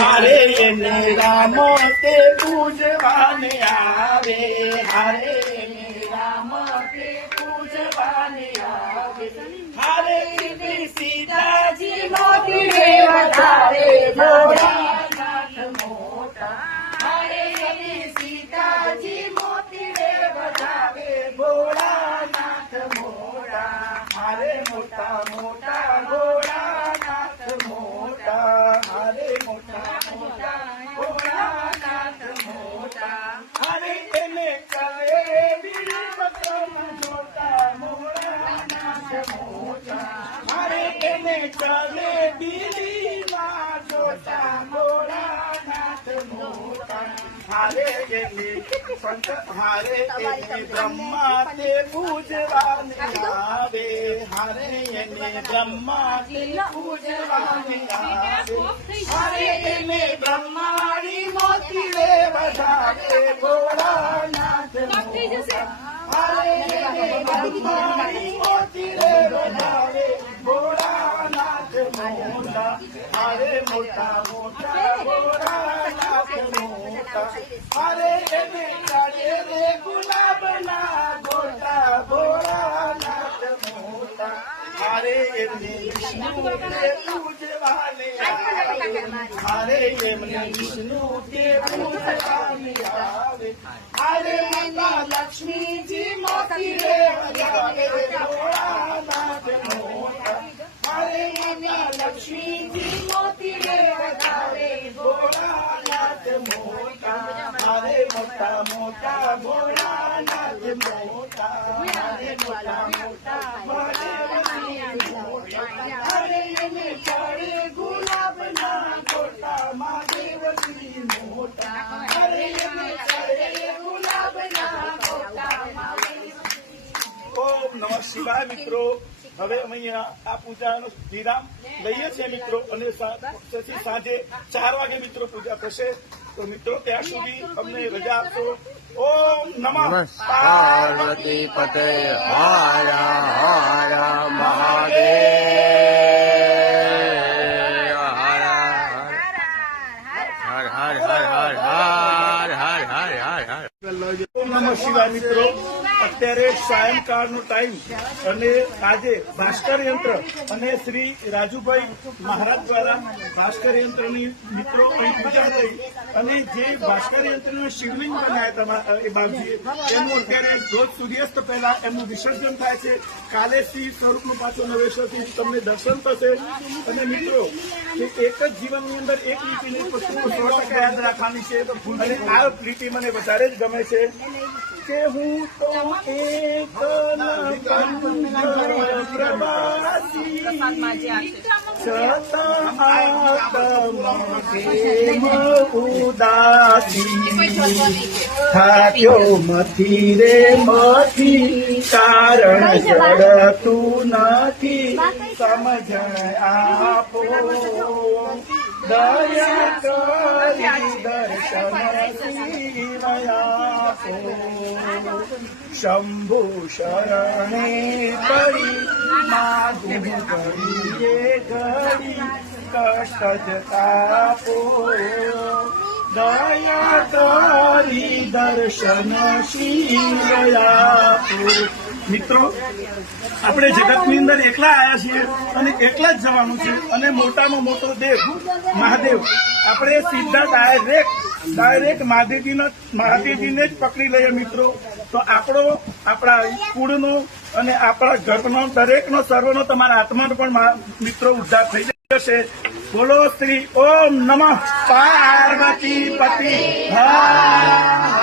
હારે એને રામ તે પૂજવાને આવે, હારે એને રામ તે પૂજવાને આવે, હારે સીતાજી મોતી રે વધારે ભોળાનાથ મોટા, હારે સીતાજી મોતી રે વધારે ભોળાનાથ મોટા, હારે મોટા મોટા ભોળાનાથ મોટા, હારે મોટા મોટા ભોળાનાથ મોટા, હારે એને કહે બીલીપત્ર જોતા ભોળાનાથ મોટા, હારે એને કહે બીલીમાં જોતા ભોળાનાથ મોટા, હારે એને સંત હારે એને બ્રહ્મા તે પૂજવાને આવે, હારે એને બ્રહ્મા તે પૂજવાને આવે, હારે એને બ્રહ્માણી મોતી રે વધારે ભોળાનાથ મોટા, હારે એને બ્રહ્માણી મોતી રે વધારે ભોળાનાથ મોટા, હારે મોટા મોટા ભોળાનાથ મોટા, હારે એને ચાલે રે ગુલાબના ગોટા ભોળાનાથ મોટા, હારે એમને વિષ્ણુ તે પૂજવાને આવે, હારે એમને વિષ્ણુ તે પૂજવાને આવે, હારે માતા લક્ષ્મીજી મોતી રે વધારે ભોળાનાથ મોટા, હારે માતા લક્ષ્મીજી મોતી રે વધારે ભોળાનાથ મોટા, હારે મોટા મોટા ભોળાનાથ મોટા, હારે મોટા મોટા મહાદેવજી મોટા, હારે એને ચાળે ગુલાબના ગોટા મહાદેવજી મોટા, હારે એને ચાળે ગુલાબના ગોટા મહાદેવજી. ઓમ નમઃ શિવાય. મિત્રો હવે અમે અહીંયા આ પૂજાનો વિરામ લઈએ છીએ મિત્રો, અને પછી સાંજે 4 વાગે મિત્રો પૂજા થશે. તો મિત્રો ત્યાં સુધી અમને રજા આપશો. ઓમ નમઃ પાર્વતી પતે. હર હર મહાદેવ. હર હર હર હર હર હર હર હર હર. ઓમ નમઃ શિવાય. મિત્રો અત્યારે સાયંકાળનો ટાઈમ, અને આજે ભાસ્કર યંત્ર અને શ્રી રાજુભાઈ મહારાજ દ્વારા ભાસ્કર યંત્રની મિત્રો પૂજા થઈ, અને જે ભાસ્કર યંત્રનું શિવલિંગ બનાવ્યા એ બાપજીએ, એનું અત્યારે રોજ સૂર્યાસ્ત પહેલા એમનું વિસર્જન થાય છે. કાલે શ્રી સ્વરૂપનું પાછું નવેસરથી તમને દર્શન થશે. અને મિત્રો કે એક જ જીવનની અંદર એક લીટીની વસ્તુઓ 100% યાદ રાખવાની છે, અને આ લીટી મને વધારે જ ગમે છે કે હું તો એક પ્રવાસી છતાં આત્મ ઉદાસી, થાક્યો મથી રે મથી, કારણ જડતું નથી, સમજણ આપો દયા કરી દર્શન આપો, શંભુ શરણે પડી માગું ઘડીએ ઘડી, કષ્ટ જતાપો દયા કરી દર્શન આપો. મિત્રો આપણે જગતની અંદર એકલા આવ્યા છીએ અને એકલા જ જવાનું છે, અને મોટામાં મોટો દેવ મહાદેવ આપણે સીધા ડાયરેક્ટ મહાદેવજીને જ પકડી લઈએ મિત્રો. તો આપણા કુળનો અને આપણા ઘરનો દરેકનો સર્વનો તમારા આત્માનો પણ મિત્રો ઉદ્ધાર થઈ જશે. બોલો શ્રી ઓમ નમઃ પાર્વતી પતિ. હા.